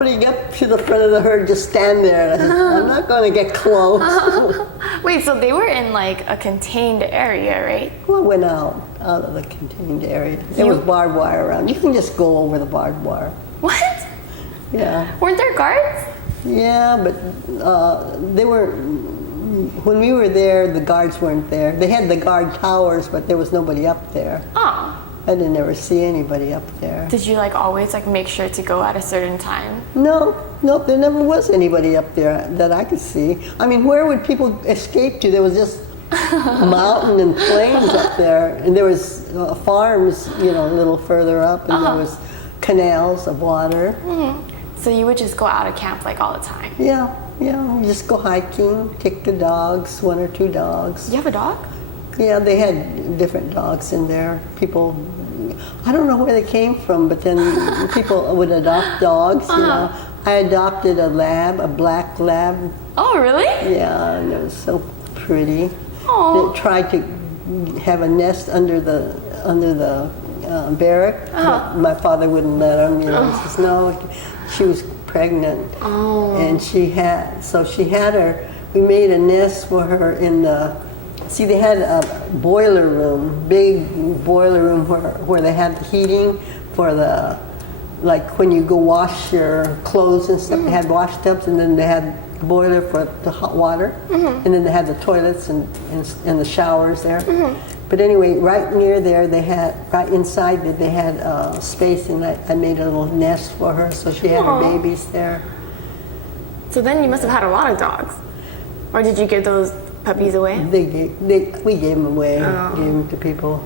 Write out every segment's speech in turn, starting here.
Putting up to the front of the herd, just stand there. And I said, I'm not going to get close. Wait, so they were in like a contained area, right? Well, I went out of the contained area. There was barbed wire around. You can just go over the barbed wire. What? Yeah. Weren't there guards? Yeah, but they were. When we were there, the guards weren't there. They had the guard towers, but there was nobody up there. Oh. I didn't ever see anybody up there. Did you like always like make sure to go at a certain time? No, there never was anybody up there that I could see. I mean, where would people escape to? There was just mountain and plains up there, and there was farms, a little further up, and there was canals of water. Mm-hmm. So you would just go out of camp like all the time? Yeah, we just go hiking, take the dogs, 1 or 2 dogs. You have a dog? Yeah, they had different dogs in there. People, I don't know where they came from, but then people would adopt dogs, I adopted a black lab. Oh, really? Yeah, and it was so pretty. Oh. It tried to have a nest under the barrack. My father wouldn't let him, he says, no, she was pregnant. Oh. And she had her, we made a nest for her in see, they had a boiler room, big boiler room where they had the heating for like when you go wash your clothes and stuff, they had wash tubs, and then they had the boiler for the hot water, and then they had the toilets and the showers there. But anyway, right near there, right inside there, they had space, and I made a little nest for her, so she had her babies there. So then you must have had a lot of dogs. Or did you give those puppies away? We gave them away, gave them to people.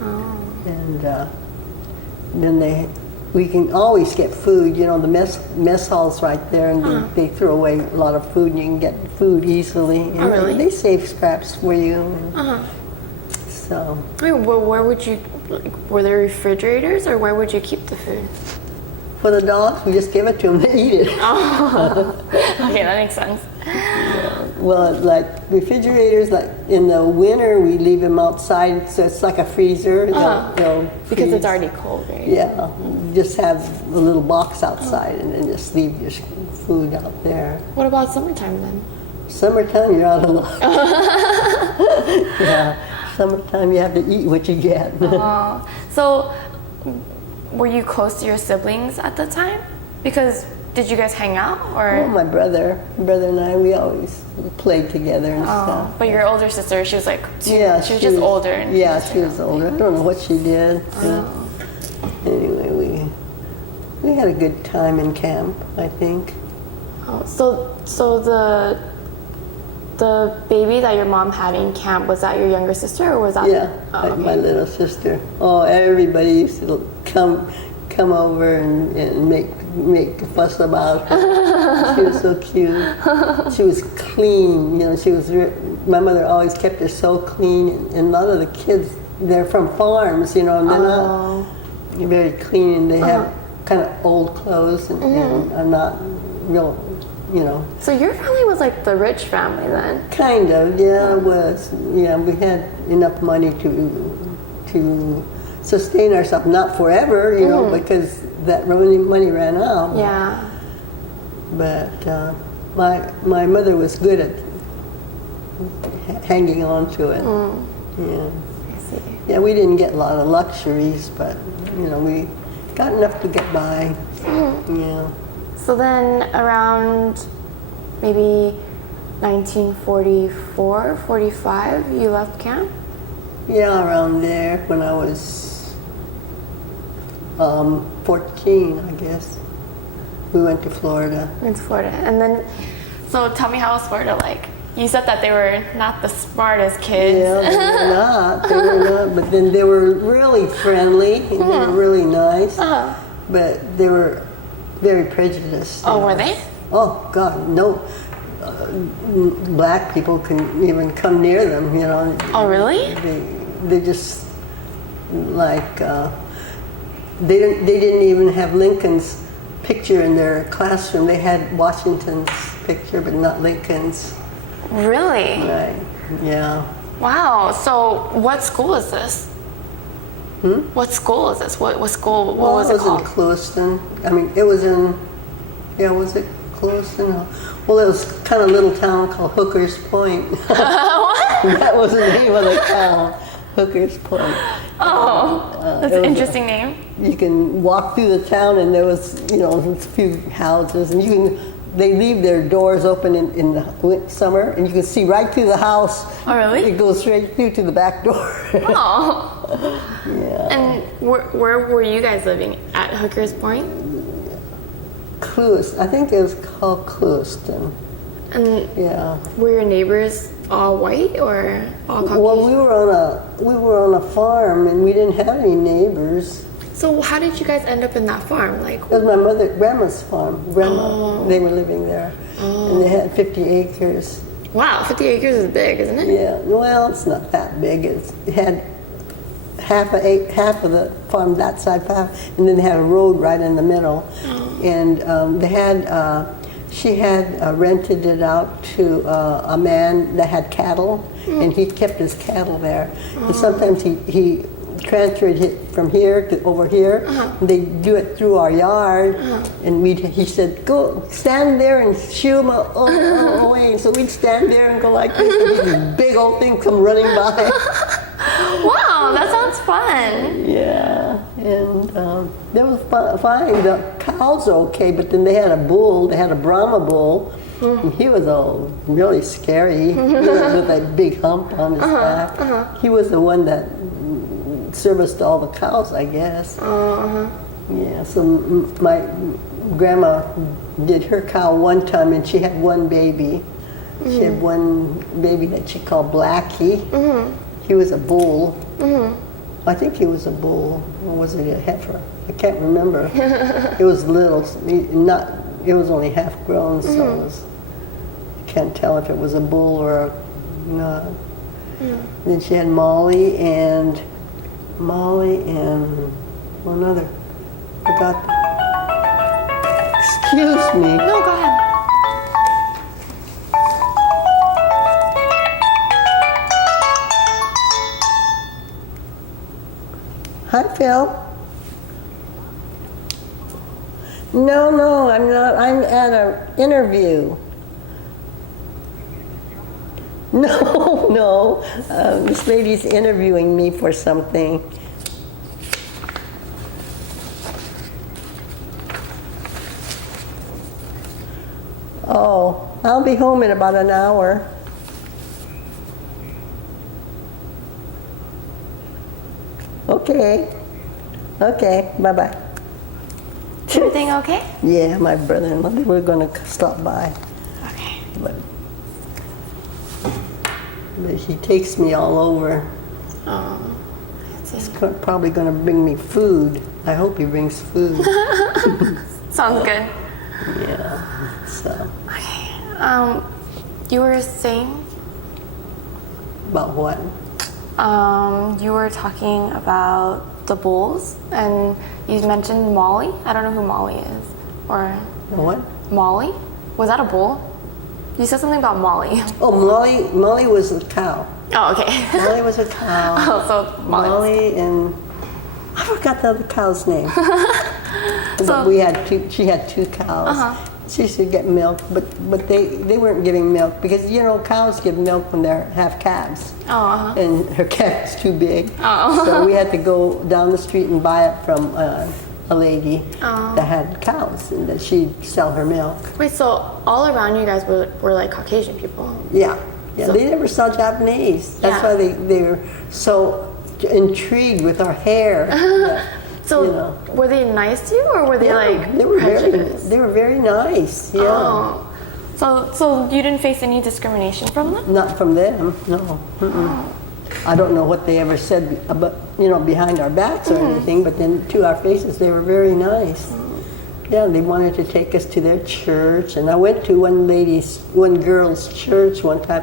And then we can always get food, the mess hall's right there, and they throw away a lot of food, and you can get food easily. And really? They save scraps for you. So. Wait, well, where would you, were there refrigerators, or where would you keep the food? For the dogs, we just give it to them to eat it. Oh, okay, that makes sense. Well, like refrigerators, like in the winter, we leave them outside, so it's like a freezer. They'll because freeze. it's already cold, right? Yeah, just have a little box outside, and then just leave your food out there. What about summertime then? Summertime, you're out of luck. Yeah, summertime, you have to eat what you get. So, were you close to your siblings at the time? Because did you guys hang out, or? Well, my brother and I, we always played together and stuff. But your older sister, she was like, she was just older. And she was older. I don't know what she did. Anyway, we had a good time in camp, I think. Oh, so the baby that your mom had in camp, was that your younger sister, or was that? Yeah, my little sister. Oh, everybody used to come over and make a fuss about her. She was so cute. She was clean, my mother always kept her so clean, and a lot of the kids, they're from farms, and they're not very clean, and they have kind of old clothes, and are not real, So your family was like the rich family then? Kind of, yeah, it was. Yeah, we had enough money to sustain ourselves, not forever, because that money ran out. Yeah. But my mother was good at hanging on to it. Yeah. I see. Yeah, we didn't get a lot of luxuries, but we got enough to get by. Yeah. So then around maybe 1944, 45, you left camp? Yeah, around there when I was 14, I guess. We went to Florida. And then, so tell me, how was Florida like? You said that they were not the smartest kids. Yeah, they were not, but then they were really friendly, and they were really nice, but they were very prejudiced. Oh, were they? Oh, God, no. Black people couldn't even come near them, Oh, really? They just, like, they didn't even have Lincoln's picture in their classroom. They had Washington's picture, but not Lincoln's. Really? Right, yeah. Wow, so what school is this? Hmm? What school is this? What school? What Well, was it called? It was in Clewiston. I mean, it was in Yeah, was it close enough? Well, it was kind of a little town called Hooker's Point. That was the name of the town, Hooker's Point. Oh, that's an interesting name. You can walk through the town, and there was, a few houses, and they leave their doors open in the summer, and you can see right through the house. Oh, really? It goes straight through to the back door. Oh. Yeah. And where were you guys living? At Hooker's Point? I think it was called Clewiston. And Yeah. were your neighbors all white or all Caucasian? Well, we were on a farm, and we didn't have any neighbors. So how did you guys end up in that farm? Like, It was my grandma's farm. They were living there, and they had 50 acres. wow, 50 acres is big, isn't it? Yeah, well, it's not that big. It had half of the farm that side, and then they had a road right in the middle. And she had rented it out to a man that had cattle, and he kept his cattle there. And sometimes he transferred it from here to over here. They do it through our yard, and he said, "Go stand there and shoo them away." So we'd stand there and go like this, and this big old thing come running by. Wow, that sounds fun. Yeah, and that was fine. The cows are okay, but then they had a bull. They had a Brahma bull, and he was all really scary with that big hump on his back. He was the one that serviced all the cows, I guess. Yeah, so my grandma did her cow one time, and she had one baby. She had one baby that she called Blackie. He was a bull. I think he was a bull, or was it a heifer? I can't remember. It was little, it was only half grown, so I can't tell if it was a bull or not. Then she had Molly and one other. Forgot. Excuse me. No, go ahead. Hi, Phil. No, I'm not. I'm at an interview. No. This lady's interviewing me for something. Oh, I'll be home in about an hour. Okay, bye-bye. Everything okay? Yeah, my brother-in-law, they were gonna stop by. Okay. But he takes me all over. Oh, He's probably gonna bring me food. I hope he brings food. sounds good. Yeah, so. Okay. You were saying? About what? You were talking about the bulls, and you mentioned Molly. I don't know who Molly is, or What? Molly. Was that a bull? You said something about Molly. Oh, Molly was a cow. Oh, okay. Molly was a cow. Oh, so Molly. And I forgot the other cow's name. So- But she had two cows. She used to get milk, but they weren't giving milk because cows give milk when they have calves. Oh, And her calf was too big, Oh. so we had to go down the street and buy it from a lady that had cows, and that she'd sell her milk. Wait, so all around you guys were like Caucasian people? Yeah, So- they never saw Japanese. That's Yeah. why they were so intrigued with our hair. So were they nice to you, or were they like they were prejudiced? they were very nice. Yeah. Oh. So you didn't face any discrimination from them? Not from them, no. I don't know what they ever said about, behind our backs or anything, but then to our faces, they were very nice. Yeah, they wanted to take us to their church, and I went to one girl's church one time.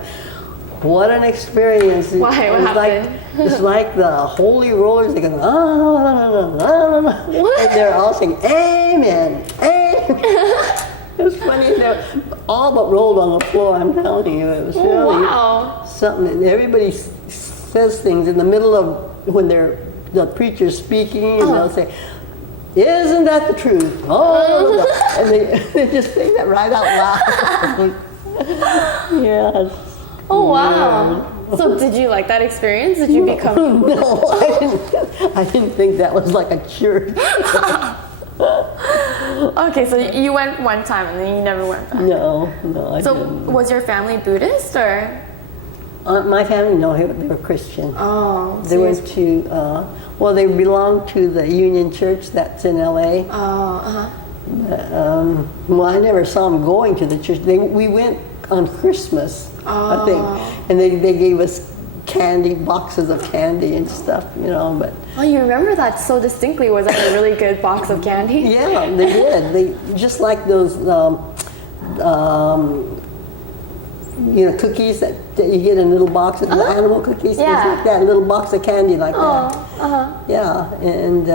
What an experience. Why? What happened? It's like the holy rollers, they go, and they're all saying, amen, amen. It was funny. They were all but rolled on the floor, I'm telling you. It was really something. And everybody says things in the middle of when the preacher's speaking, and they'll say, Isn't that the truth? Oh, and they just say that right out loud. Yes. Oh wow. So did you like that experience? Did you become? No, I didn't. I didn't think that was like a church. Okay, so you went one time and then you never went back. No, I So didn't. was your family Buddhist or? My family, no, they were Christian. Oh. They went to, well, they belonged to the Union Church that's in LA. Oh. Well, I never saw them going to the church. We went on Christmas, I think, and they gave us candy, boxes of candy and stuff, but. Oh, you remember that so distinctly. Was that a really good box of candy? Yeah, they did. They just like those, cookies that you get in little boxes, the animal cookies, things like that, a little box of candy like that. Yeah, and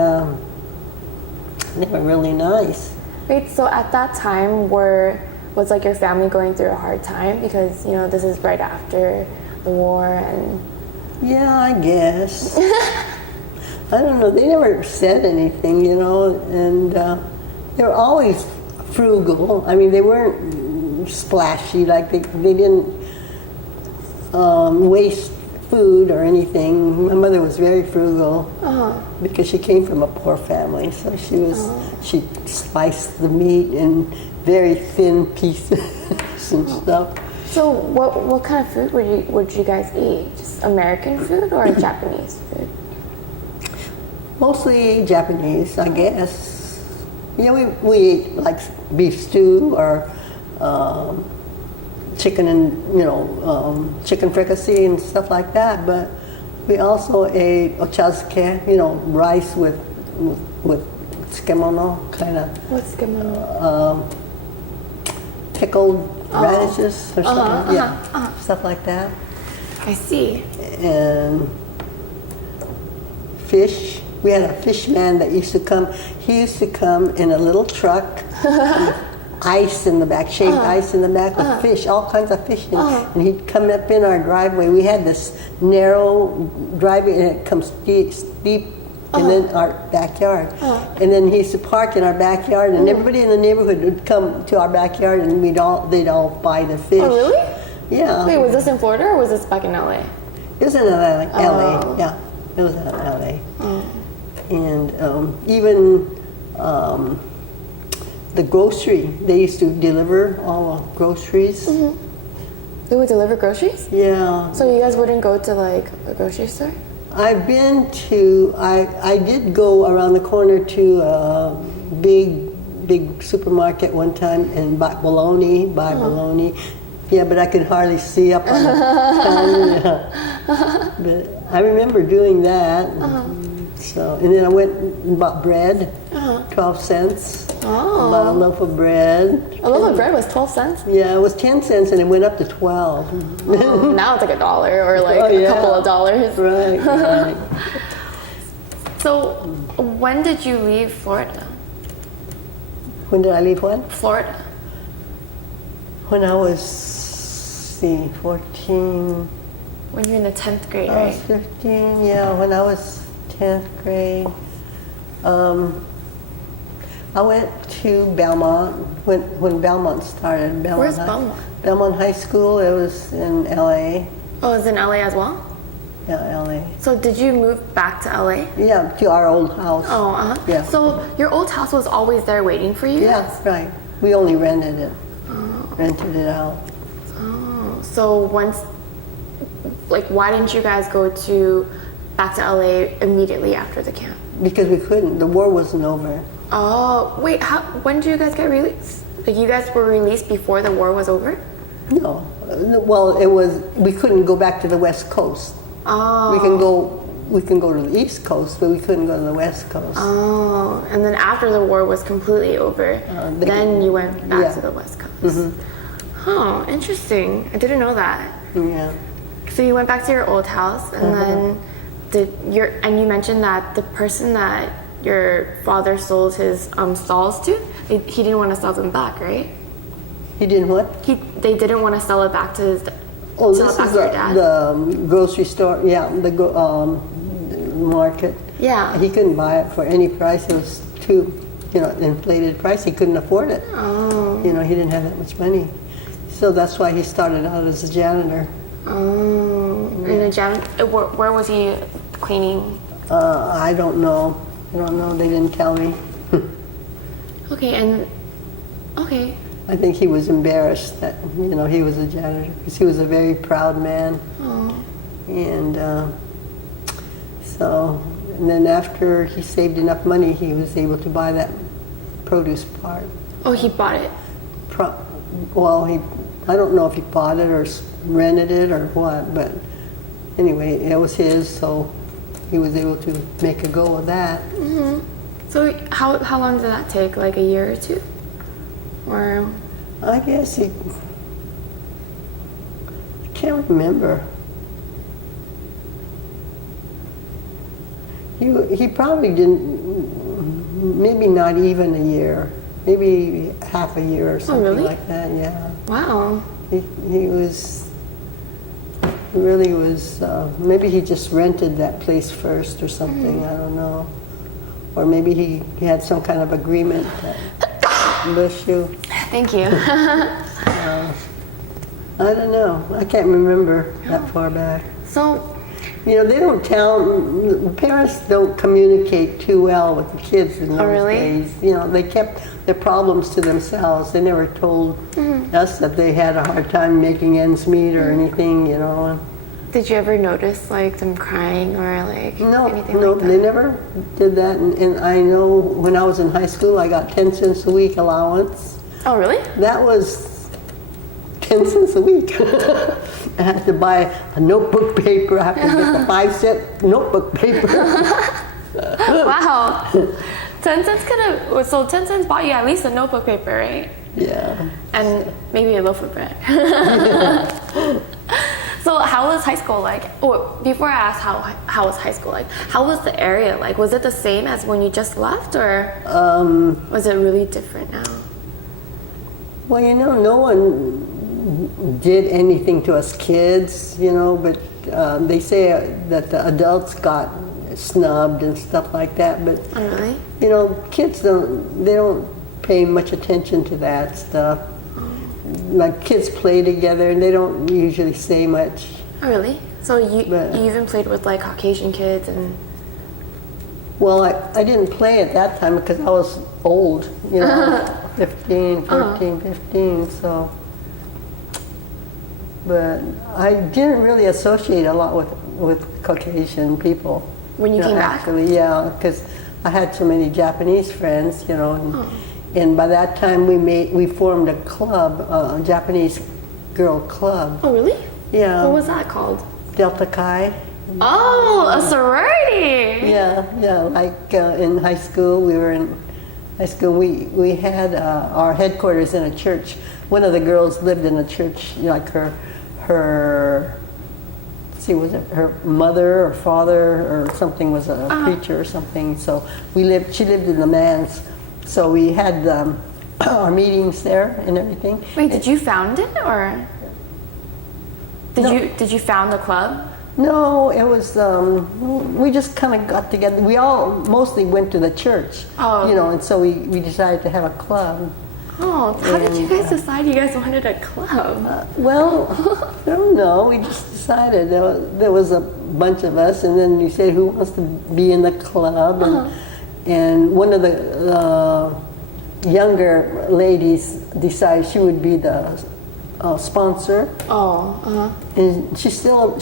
they were really nice. Wait, so at that time, was like your family going through a hard time because this is right after the war and? Yeah, I guess. I don't know. They never said anything, and they were always frugal. I mean, they weren't splashy. Like they didn't waste food or anything. My mother was very frugal because she came from a poor family, so she sliced the meat in very thin pieces and stuff. So what kind of food would you guys eat? Just American food or Japanese food? Mostly Japanese, I guess. Yeah, we ate like beef stew or chicken and chicken fricassee and stuff like that. But we also ate ochazuke, rice with tsukemono kind of. What's tsukemono? Pickled radishes or something. Stuff like that. I see. And fish. We had a fish man that used to come. He used to come in a little truck with ice in the back, shaved ice in the back with fish, all kinds of fish in it. And he'd come up in our driveway. We had this narrow driveway and it comes steep and then our backyard. And then he used to park in our backyard and everybody in the neighborhood would come to our backyard and they'd all buy the fish. Oh, really? Yeah. Wait, was this in Florida or was this back in LA? It was in LA, yeah. It was in LA. And even the grocery, they used to deliver all the groceries. They would deliver groceries? Yeah. So you guys wouldn't go to like a grocery store? I've been to, I did go around the corner to a big supermarket one time and buy bologna. Yeah, but I could hardly see up on the counter. But I remember doing that. So, and then I went and bought bread, 12 cents. Bought a loaf of bread. A loaf of bread was 12 cents? Yeah, it was 10 cents and it went up to 12. Now it's like $1 or like a couple of dollars. Right. So when did you leave Florida? When did I leave what? Florida. When I was, 14. When you're in the 10th grade, I was right? 15, yeah, when I was 10th grade. I went to Belmont when Belmont started. Where's Belmont? Belmont High School. It was in LA. Oh, it's in LA as well? Yeah, LA. So did you move back to LA? Yeah, to our old house. Oh, Yeah. So your old house was always there waiting for you? Yeah, right. We only rented it. Rented it out. Oh, so once, like, why didn't you guys go back to LA immediately after the camp? Because we couldn't. The war wasn't over. Oh, wait, when did you guys get released? Like, you guys were released before the war was over? No. Well, we couldn't go back to the West Coast. Oh. We can go to the East Coast, but we couldn't go to the West Coast. Oh, and then after the war was completely over, then you went back to the West Coast. Oh, interesting. I didn't know that. Yeah. So you went back to your old house, and then you mentioned that the person that your father sold his stalls to, he didn't want to sell them back, right? He didn't what? They didn't want to sell it back to his. Oh, sell this it back is to your dad. the grocery store. Yeah, the market. Yeah. He couldn't buy it for any price. It was too, inflated price. He couldn't afford it. Oh. He didn't have that much money. So that's why he started out as a janitor. Oh. And a janitor, where was he cleaning? I don't know. They didn't tell me. Okay. I think he was embarrassed that, he was a janitor because he was a very proud man. Oh. And and then after he saved enough money, he was able to buy that produce part. Oh, he bought it. I don't know if he bought it or rented it or what, but anyway, it was his, so he was able to make a go of that. Mm-hmm. So how long did that take? Like a year or two? Or? I guess I can't remember. He probably didn't, maybe not even a year, maybe half a year or something like that, yeah. Wow. He really was, maybe he just rented that place first or something, I don't know. Or maybe he had some kind of agreement that, bless you. Thank you. I don't know, I can't remember that far back. So, they don't parents don't communicate too well with the kids in those days. They kept their problems to themselves. They never told us that they had a hard time making ends meet or anything, Did you ever notice like them crying or like anything like that? No, they never did that. And I know when I was in high school, I got 10 cents a week allowance. Oh, really? That was 10 cents a week. I had to buy a notebook paper. I have to get the 5-cent notebook paper. Wow. 10 cents so 10 cents bought you at least a notebook paper, right? Yeah. And maybe a loaf of bread. So how was high school like? Or before I ask how was high school like, how was the area like? Was it the same as when you just left, or was it really different now? Well, no one did anything to us kids, but they say that the adults got snubbed and stuff like that. But oh, really? Kids don't pay much attention to that stuff. Like kids play together and they don't usually say much. Oh, really? So you even played with like Caucasian kids and? Well, I didn't play at that time because I was old, 15, 14, 15, so. But I didn't really associate a lot with Caucasian people. When you came back? Actually, yeah, because I had so many Japanese friends, and by that time we formed a club, a Japanese girl club. Oh, really? Yeah. What was that called? Delta Chi. Oh, a sorority. Yeah. Like in high school, we were in high school. We had our headquarters in a church. One of the girls lived in a church, like her. Was it her mother or father or something was a preacher or something? So she lived in the manse. So we had our meetings there and everything. Wait, did you found it or did you found the club? No, it was we just kind of got together. We all mostly went to the church, and so we decided to have a club. Oh, how did you guys decide you guys wanted a club? Well, I don't know. We just decided there was a bunch of us, and then you said who wants to be in the club, and one of the younger ladies decided she would be the sponsor. Oh, And she still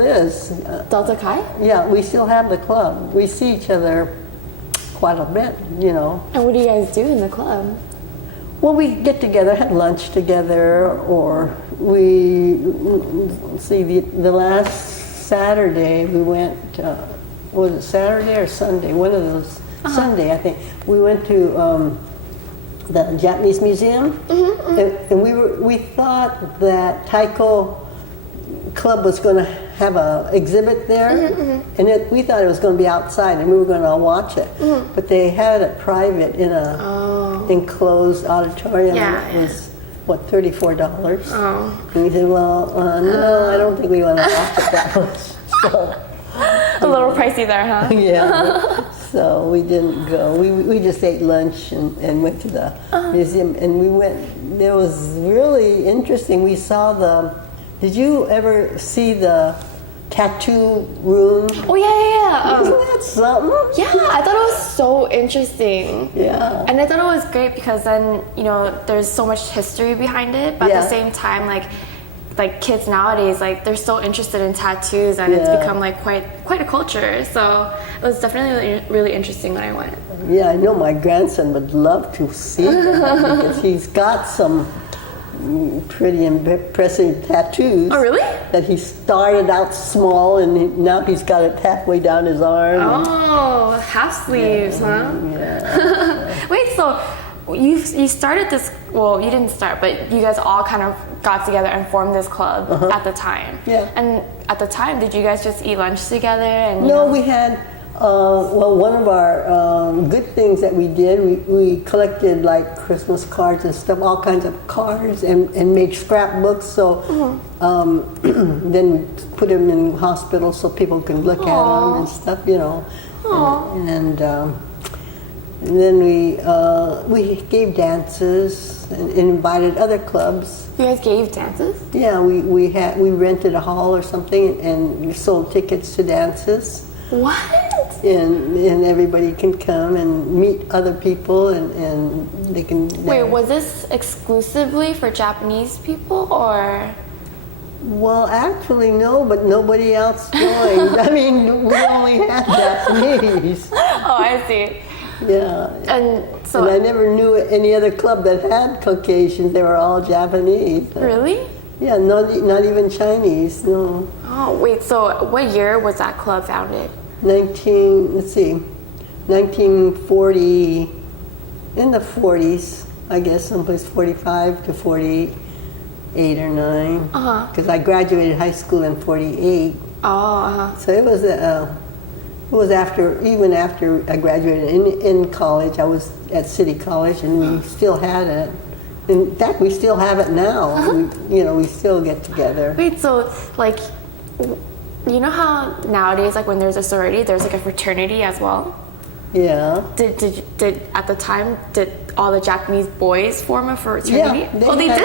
is. Delta Chi? Yeah, we still have the club. We see each other quite a bit, And what do you guys do in the club? Well, we get together, have lunch together, or the last Saturday we went, was it Saturday or Sunday? One of those, Sunday I think. We went to the Japanese Museum, and we thought that Taiko Club was going to have an exhibit there, and we thought it was going to be outside, and we were going to watch it. But they had it private in a enclosed auditorium. Yeah, It was what, $34. Oh. And we said, well, no, I don't think we want to watch it that much. So, a little pricey there, huh? yeah. So we didn't go. We just ate lunch and went to the museum. And we went, it was really interesting. We saw did you ever see the tattoo room? Oh, yeah. Isn't that something? Yeah, I thought it was so interesting. Yeah. And I thought it was great because then, there's so much history behind it, but at the same time, like kids nowadays, like they're so interested in tattoos and it's become like quite a culture. So it was definitely really interesting when I went. Yeah, I know my grandson would love to see that because he's got some pretty impressive tattoos. Oh, really? That he started out small and now he's got it halfway down his arm. Oh, half sleeves, huh? Yeah. Wait, so you started this, well, you didn't start, but you guys all kind of got together and formed this club at the time. Yeah. And at the time, did you guys just eat lunch together? And No, we had, one of our good things that we did, we collected like Christmas cards and stuff, all kinds of cards and made scrapbooks. So then we put them in hospitals so people can look at them and stuff, And then we gave dances and invited other clubs. You guys gave dances? Yeah, we rented a hall or something and we sold tickets to dances. What? And everybody can come and meet other people and they can. Wait, was this exclusively for Japanese people or? Well, actually no, but nobody else joined. I mean, we only had Japanese. Oh, I see. Yeah. And so. And I never knew any other club that had Caucasians. They were all Japanese. Really? Yeah, not even Chinese. No. Oh, wait. So, what year was that club founded? 1940, in the 40s, I guess, someplace 45 to 48 or 9. Because I graduated high school in 48. Oh, So it was even after I graduated in college. I was at City College, and we still had it. In fact, we still have it now. We still get together. Wait, so like, you know how nowadays, like when there's a sorority, there's like a fraternity as well? Yeah. Did at the time, did all the Japanese boys form a fraternity? Yeah. They did?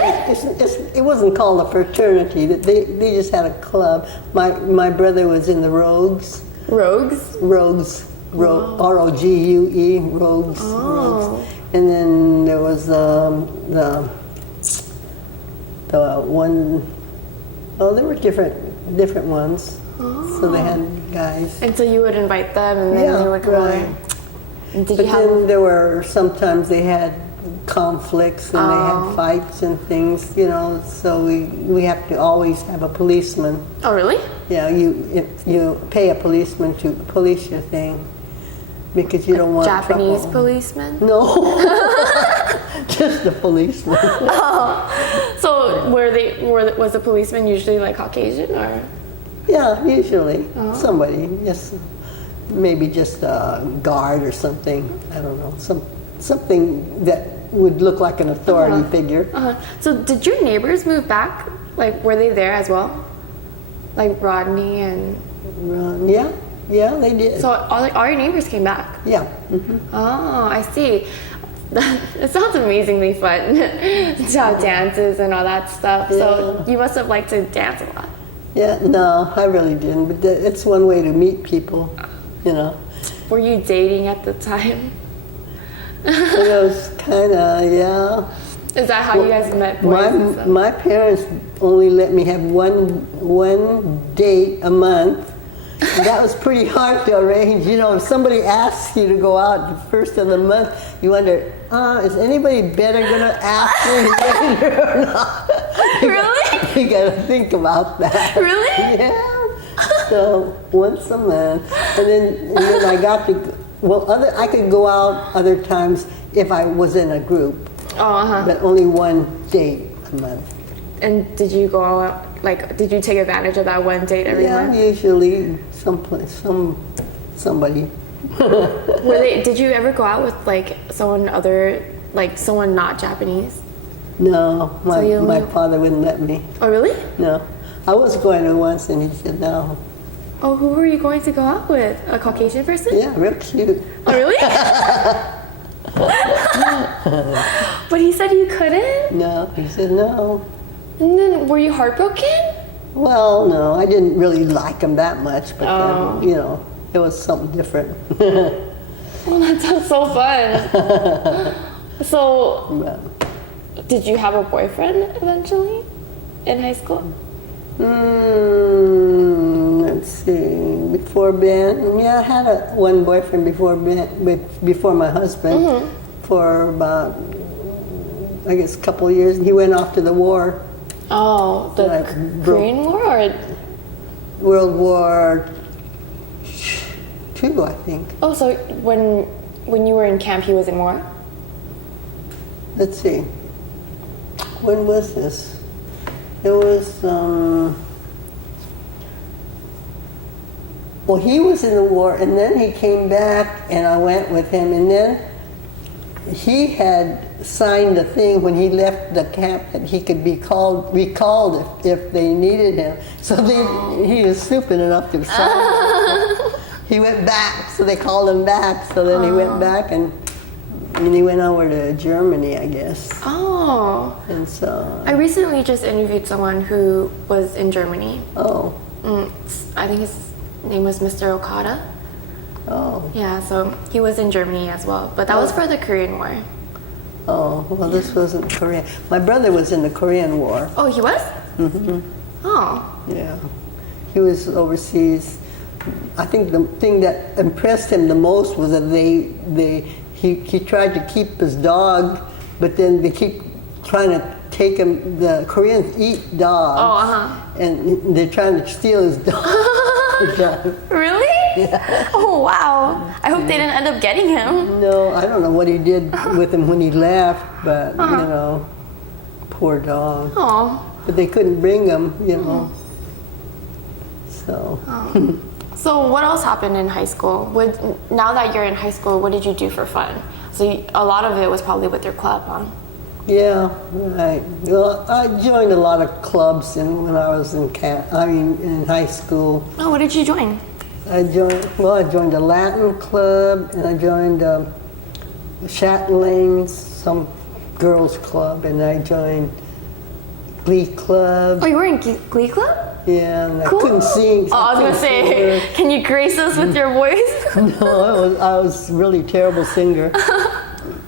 It wasn't called a fraternity. They just had a club. My brother was in the Rogues. Rogues? Rogues. R-O-G-U-E. Rogues. Oh. And then there was the one. Oh, there were different ones. So they had guys. And so you would invite them, and then they would come right. over. And did But you have? then there were sometimes they had conflicts and they had fights and things. So we have to always have a policeman. Oh, really? Yeah, you pay a policeman to police your thing. Because you don't want Japanese trouble. policeman? No, just a policeman. So was the policeman usually like Caucasian or? Yeah, usually somebody, yes, maybe just a guard or something. I don't know, something that would look like an authority figure. So did your neighbors move back? Like were they there as well? Like Rodney and. Yeah, they did. So all your neighbors came back? Yeah. Mm-hmm. Oh, I see. It sounds amazingly fun to have dances and all that stuff. Yeah. So you must have liked to dance a lot. Yeah, no, I really didn't. But it's one way to meet people, Were you dating at the time? It was kind of, yeah. Is that how you guys met boys and stuff? My parents only let me have one date a month. And that was pretty hard to arrange. If somebody asks you to go out the first of the month, you wonder, is anybody better going to ask me later or not? Really? You got to think about that. Really? Yeah. So once a month, and then I got to. I could go out other times if I was in a group. But only one date a month. And did you go out? Like, did you take advantage of that one date every month? Yeah, usually somebody. Did you ever go out with like someone not Japanese? No, my father wouldn't let me. Oh, really? No, I was going to once, and he said no. Oh, who were you going to go out with? A Caucasian person? Yeah, real cute. Oh, really? But he said you couldn't? No, he said no. And then were you heartbroken? Well, no, I didn't really like him that much, but then, you know, it was something different. Oh, that sounds so fun. So, did you have a boyfriend eventually in high school? Let's see. Before Ben, yeah, I had one boyfriend before Ben, before my husband, for about, I guess, a couple of years. He went off to the war. Oh, the Korean War or World War II, I think. Oh, so when you were in camp, he was in war? Let's see. When was this? It was, well, he was in the war, and then he came back, and I went with him, and then he had signed a thing when he left the camp that he could be recalled if they needed him. So he was stupid enough to sign it. He went back, so they called him back. So then he went back, and he went over to Germany, I guess. Oh. And so I recently just interviewed someone who was in Germany. Oh. I think his name was Mr. Okura. Oh. Yeah, so he was in Germany as well, but that was for the Korean War. Oh, well, this wasn't Korea. My brother was in the Korean War. Oh, he was? Mm-hmm. Oh. Yeah. He was overseas. I think the thing that impressed him the most was that he tried to keep his dog, but then they keep trying to take him. The Koreans eat dogs. Oh, and they're trying to steal his dog. Really? Yeah. Oh, wow. I hope they didn't end up getting him. No, I don't know what he did with him when he left, but, you know, poor dog. Oh. But they couldn't bring him, you know. So. So what else happened in high school? Now that you're in high school, what did you do for fun? So a lot of it was probably with your club, huh? Yeah, right. Well, I joined a lot of clubs when I was in high school. Oh, what did you join? I joined a Latin club, and I joined Chatelaines, some girls club, and I joined Glee club. Oh, you were in Glee club? Yeah, and Cool. I couldn't sing. Oh, I was gonna say, can you grace us with your voice? No, I was really a terrible singer.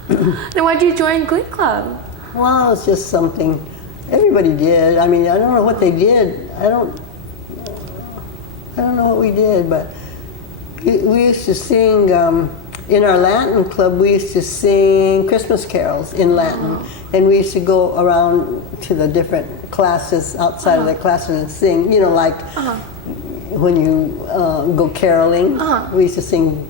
Then why'd you join Glee club? Well, it's just something everybody did. I mean, I don't know what they did. I don't know what we did, but we used to sing in our Latin club. We used to sing Christmas carols in Latin, and we used to go around to the different classes outside of the classes and sing. You know, like when you go caroling, we used to sing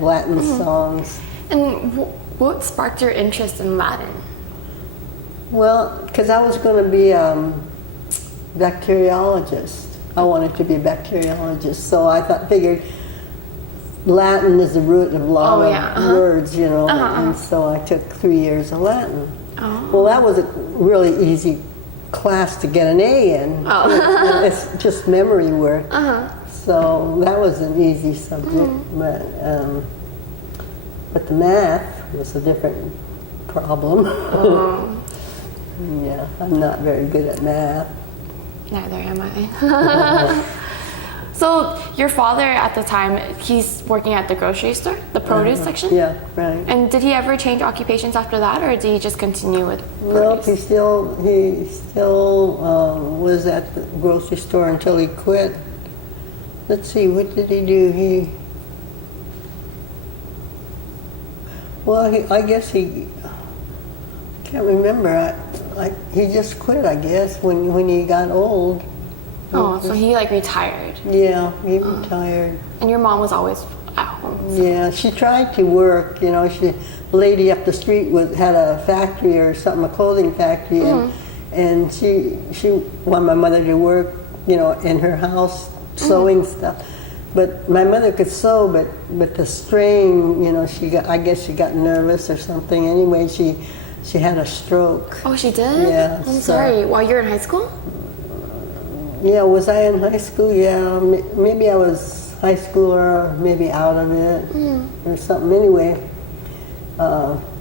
Latin songs. And what sparked your interest in Latin? Well, because I was going to be a bacteriologist. I wanted to be a bacteriologist, so I figured Latin is the root of a lot of words, you know, and so I took 3 years of Latin. Oh. Well, that was a really easy class to get an A in. Oh. It's just memory work. So that was an easy subject, but the math was a different problem. Yeah, I'm not very good at math. Neither am I. So your father at the time, he's working at the grocery store, the produce section? Yeah, right. And did he ever change occupations after that, or did he just continue with No, produce? he still was at the grocery store until he quit. Let's see, what did he do? I guess he can't remember. He just quit, I guess, when he got old. Oh, so he like retired. Yeah, he retired. And your mom was always at home. So. Yeah, she tried to work. You know, a lady up the street had a factory or something, a clothing factory, and she wanted my mother to work, you know, in her house sewing stuff. But my mother could sew, but the strain, you know, I guess she got nervous or something. Anyway, she had a stroke. Oh, she did? Yeah. I'm sorry. While you were in high school? Yeah, was I in high school? Yeah, maybe I was high schooler, maybe out of it or something. Anyway,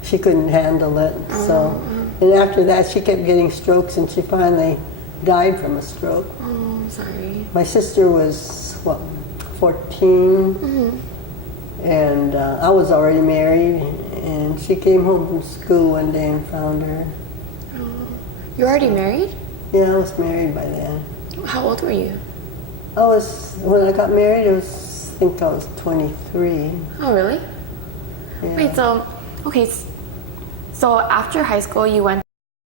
she couldn't handle it. So, and after that, she kept getting strokes, and she finally died from a stroke. Oh, I'm sorry. My sister was, what, 14, and I was already married, and she came home from school one day and found her. Oh. You're already married? Yeah, I was married by then. How old were you? When I got married, I think I was 23. Oh, really? Yeah. Wait, so, okay, so after high school, you went